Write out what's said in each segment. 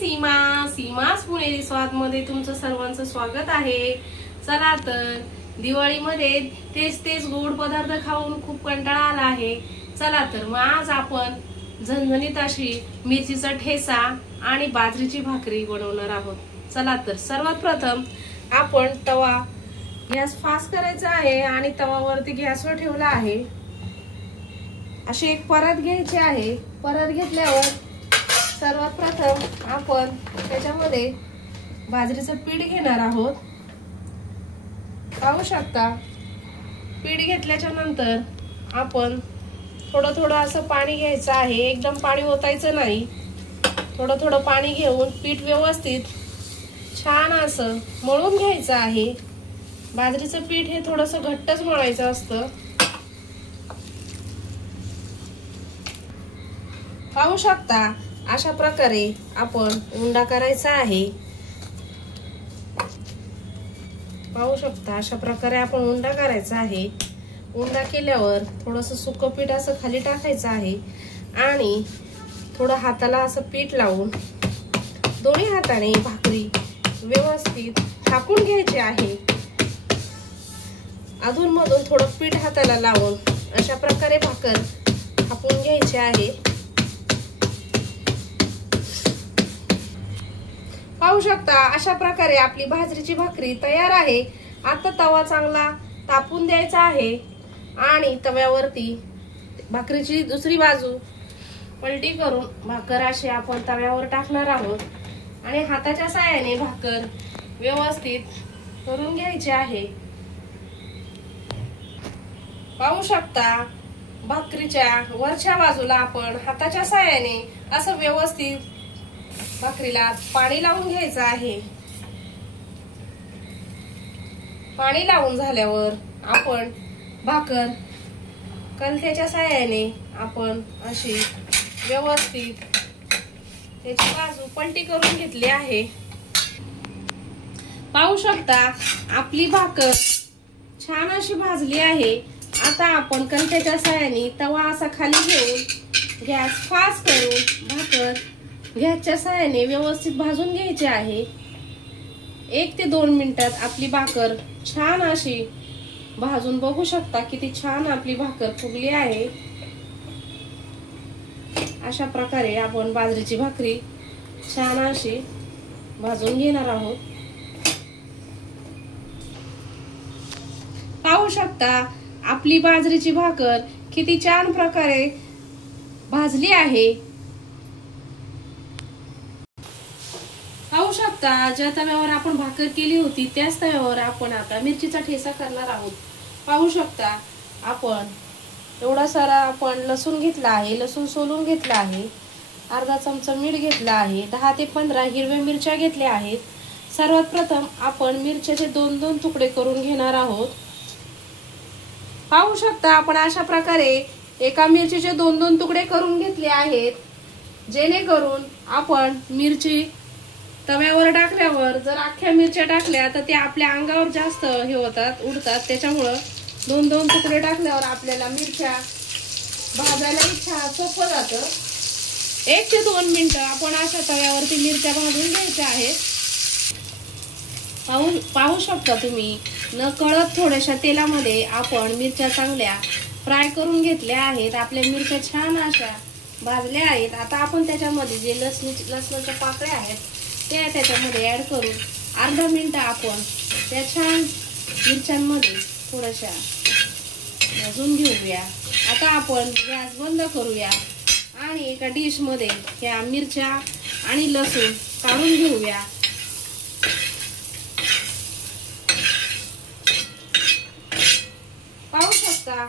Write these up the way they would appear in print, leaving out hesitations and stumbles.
सीमास पुणेरी स्वाद मध्ये तुमचं सर्वांचं स्वागत आहे। चला तर दिवाळीमध्ये तेच गोड पदार्थ खाऊन खूप कंटाळा आला आहे। चला तर मग आज आपण झणझणीत अशी मिरचीचा ठेचा आणि बाजरीची भाकरी बनवणार आहोत। चला तर सर्वात प्रथम आपण तवा गॅस फास्ट करायचा आहे आणि तवावरती गॅसवर ठेवला आहे। अशी एक परात घ्यायची आहे। परात घेतल्यावर सर्वात प्रथम आपण त्याच्यामध्ये बाजरीचं पीठ घेणार आहोत। पाहू शकता पीठ घेतल्याच्या नंतर आपण थोडं असं पाणी घ्यायचं आहे। एकदम पाणी ओतायचं नाही, थोडं पाणी घेऊन पीठ व्यवस्थित छान असं मळून घ्यायचं आहे। बाजरीचं पीठ हे थोडंसं घट्टच मळायचं असतं। पाहू शकता अशा प्रकारे आपण उंडा करायचा आहे। पाहू शकता अशा प्रकारे आपण उंडा करायचा आहे। उंडा केल्यावर थोडंसं सुकं पीठ असं खाली टाकायचं आहे आणि थोडं हाताला असं पीठ लावून दोन्ही हाताने भाकरी व्यवस्थित थापून घ्यायची आहे। अधूनमधून थोडं पीठ हाताला लावून अशा प्रकारे भाकर थापून घ्यायची आहे। पाहू शकता अशा प्रकारे आपली बाजरीची भाकरी तयार आहे। आता तवा चांगला तापून द्यायचा आहे आणि तव्यावरती भाकरीची दुसरी बाजू पलटी करून भाकर अशी आपण तव्यावर टाकणार आहोत आणि हाताच्या साहाय्याने भाकर व्यवस्थित करून घ्यायची आहे। पाहू शकता भाकरीच्या वरच्या बाजूला आपण हाताच्या साहाय्याने असं व्यवस्थित भाकरीला पाणी लावून घ्यायचं आहे। पाणी लावून झाल्यावर आपण भाकर कलथ्याच्या साहाय्याने आपण अशी व्यवस्थित त्याची बाजू पलटी करून घेतली आहे। पाहू शकता आपली भाकर छान अशी भाजली आहे। आता आपण कलथ्याच्या साहाय्याने तवा असा खाली घेऊन गॅस फास्ट करून भाकर गॅसच्या साहाय्याने व्यवस्थित भाजून घ्यायची आहे। 1 ते 2 मिनिटात आपली भाकर छान अशी भाजून बघू शकता किती छान आपली भाकर फुगली आहे। अशा प्रकारे आपण बाजरीची भाकरी छान अशी भाजून घेणार आहोत। पाहू शकता आपली बाजरीची भाकर किती छान प्रकारे भाजली आहे। पाहू शकता ज्या तव्यावर आपण भाकर केली होती त्याच तव्यावर आपण आता मिरचीचा ठेचा करणार आहोत। पाहू शकता आपण एवढा सारा आपण लसूण घेतला आहे, लसूण सोलून घेतला आहे, अर्धा चमचा मीठ घेतला आहे, 10 ते 15 हिरव्या मिरच्या घेतल्या आहेत। सर्वात प्रथम आपण मिरच्याचे 2 तुकडे करून घेणार आहोत। पाहू शकता आपण अशा प्रकारे एका मिरचीचे 2 तुकडे करून घेतले आहेत, जेणेकरून आपण मिरची तव्यावर टाकल्यावर जर अख्ख्या मिरच्या टाकल्या तर ते आपल्या अंगावर जास्त हे होतात, उडतात। त्याच्यामुळे 2 तुकडे टाकल्यावर आपल्याला मिरच्या भाजायला सोपं जातं। 1 ते 2 मिनिटं आपण अशा तव्यावरती मिरच्या भाजून घ्यायच्या आहेत। पाहू शकता तुम्ही नकळत थोड्याशा तेलामध्ये आपण मिरच्या चांगल्या फ्राय करून घेतल्या आहेत। आपल्या मिरच्या छान अशा भाजल्या आहेत। आता आपण त्याच्यामध्ये जे लसणाच्या पाकळ्या आहेत त्या त्याच्यामध्ये ऍड करून अर्धा मिनिट आपण त्या छान मिरच्यांमध्ये थोड्याशा भाजून घेऊया। आता आपण गॅस बंद करूया आणि एका डिश मध्ये ह्या मिरच्या आणि लसूण काढून घेऊया। पाहू शकता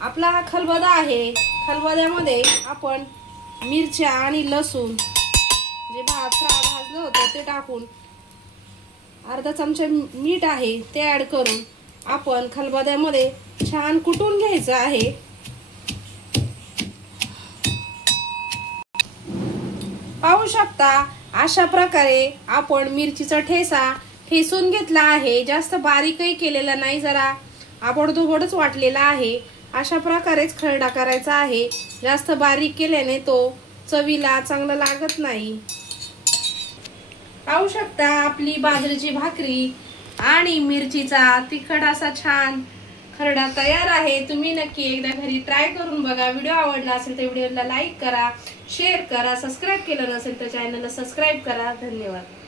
आपला हा खलबत्ता आहे। खलबत्त्यामध्ये आपण मिरच्या आणि लसूण जे भाजलं होतं ते टाकून अर्धा चमचा मीठ आहे ते ऍड करून आपण खलबत्त्यामध्ये छान कुटून घ्यायचं आहे। पाहू शकता अशा प्रकारे आपण मिरचीचा ठेचा ठेचून घेतला आहे। जास्त बारीकही केलेला नाही, जरा आबडधोबडच वाटलेला आहे। अशा प्रकारेच खरडा करायचा आहे। जास्त बारीक केल्याने तो चवीला चांगला लागत नाही। पाहू शकता आपली बाजरीची भाकरी आणि मिरचीचा तिखट असा छान खरडा तयार आहे। तुम्ही नक्की एकदा घरी ट्राय करून बघा। व्हिडिओ आवडला असेल तर व्हिडिओला लाईक करा, शेअर करा, सबस्क्राईब केलं नसेल तर चॅनलला सबस्क्राईब करा। धन्यवाद।